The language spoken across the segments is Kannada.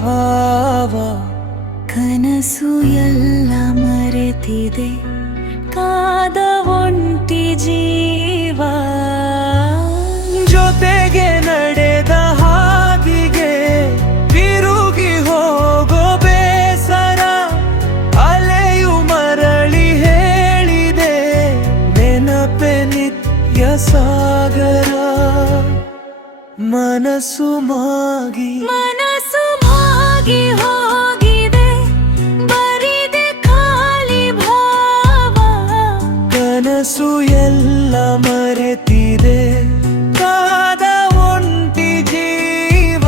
ಭಾವ. ಕನಸು ಎಲ್ಲ ಮರೆತಿದೆ, ಕಾದ ಒಂಟಿ ಜೀವ. ಜೊತೆಗೆ ನಡೆದ ಹಾದಿಗೆ ತಿರುಗಿ ಹೋಗೋ ಬೇಸರ. ಅಲೆಯು ಮರಳಿ ಹೇಳಿದೆ, ನೆನಪೆ ನಿತ್ಯ ಸಾಗರ. ಮನಸ್ಸು ಮಾಗಿ ಹೋಗಿದೆ, ಬರಿದೆ ಖಾಲಿ ಭಾವ. ಕನಸು ಎಲ್ಲ ಮರೆತಿದೆ, ಕಾದ ಒಂಟಿ ಜೀವ.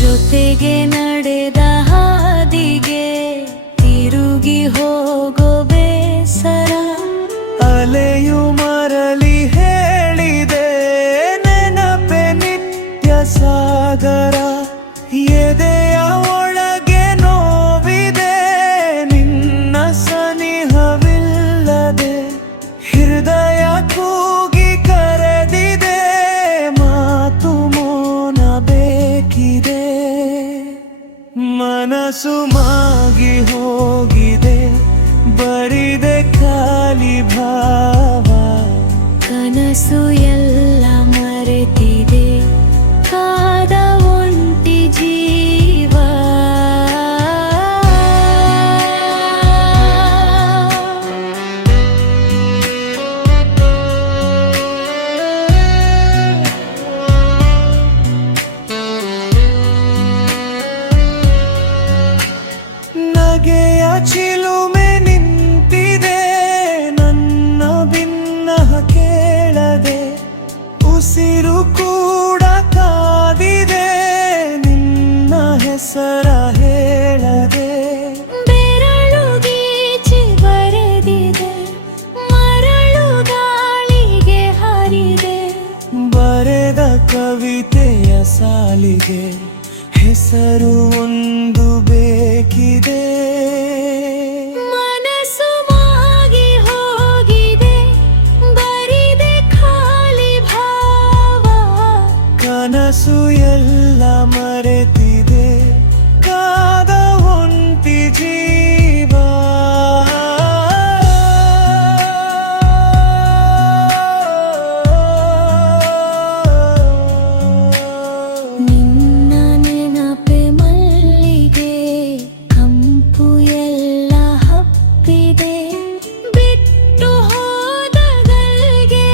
ಜೊತೆಗೆ ನಡೆದ ಹಾದಿಗೆ ತಿರುಗಿ ಹೋಗೋ ಬೇಸರ. ಅಲೆಯು ಮರಳಿ ಹೇಳಿದೆ, ನೆನಪೆ ನಿತ್ಯ ಸಾಗರ. ಎದೆಯ ಒಳಗೆ ನೋವಿದೆ, ನಿನ್ನ ಸನಿಹವಿಲ್ಲದೆ. ಹೃದಯ ಕೂಗಿ ಕರೆದಿದೆ, ಮಾತು ಮೌನ ಬೇಕಿದೆ. ಮನಸ್ಸು ಮಾಗಿ ಹೋಗಿದೆ, ಬರಿದೆ ಖಾಲಿ ಭಾವ. ಕನಸು ಎಲ್ಲ ಮರೆತಿದೆ, ಕಾದ ಒಂಟಿ ಜೀವ. ನಗೆಯ ಚಿಲುಮೆ ನಿಂತಿದೆ, ನನ್ನ ಭಿನ್ನಹ ಕೇಳದೆ. ಉಸಿರು ಕೂಡ ಕಾದಿದೆ, ನಿನ್ನ ಹೆಸರ ಹೇಳದೆ. ಬೆರಳು ಗೀಚಿ ಬರೆದಿದೆ, ಮರಳು ಗಾಳಿಗೆ ಹಾರಿದೆ. ಬರೆದ ಕವಿತೆಯ ಸಾಲಿಗೆ ಹೆಸರು ಒಂದು ಬೇಕಿದೆ. ಮನಸ್ಸು ಮಾಗಿ ಹೋಗಿದೆ, ಬರಿದೆ ಖಾಲಿ ಭಾವ. ಕನಸು ಎಲ್ಲ ಮರೆತಿದೆ, ಕಾದ ಒಂಟಿ ಜೀವ. ನಿನ್ನ ನೆನಪೆ ಮಲ್ಲಿಗೆ, ಕಂಪು ಎಲ್ಲ ಹಬ್ಬಿದೆ. ಬಿಟ್ಟು ಹೋದಗಳಿಗೆ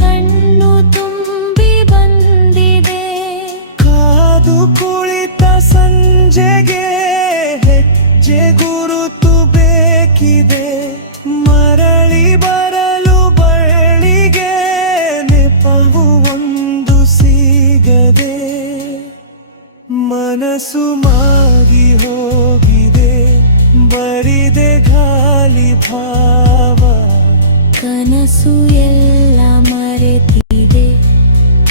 ಕಣ್ಣು ತುಂಬಿ ಬಂದಿದೆ. ಕಾದು ಕುಳಿತ ಸಂಜೆಗೆ ಹೆಜ್ಜೆ ಗುರುತು ಬೇಕಿದೆ. ಮರಳಿ ಬರಲು ಬಳಿಗೆ ನೆಪವು ಒಂದು ಸಿಗದೆ. ಮನಸ್ಸು ಮಾಗಿ ಹೋಗಿದೆ, ಬರಿದೆ ಖಾಲಿ ಭಾವ. ಕನಸು ಎಲ್ಲ ಮರೆತಿದೆ,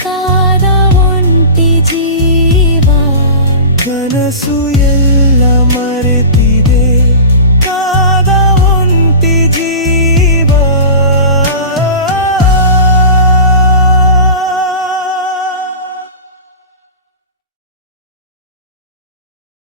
ಕಾದ ಒಂಟಿ ಜೀವ. ಕನಸು ಎಲ್ಲ ಮರೆತಿದೆ.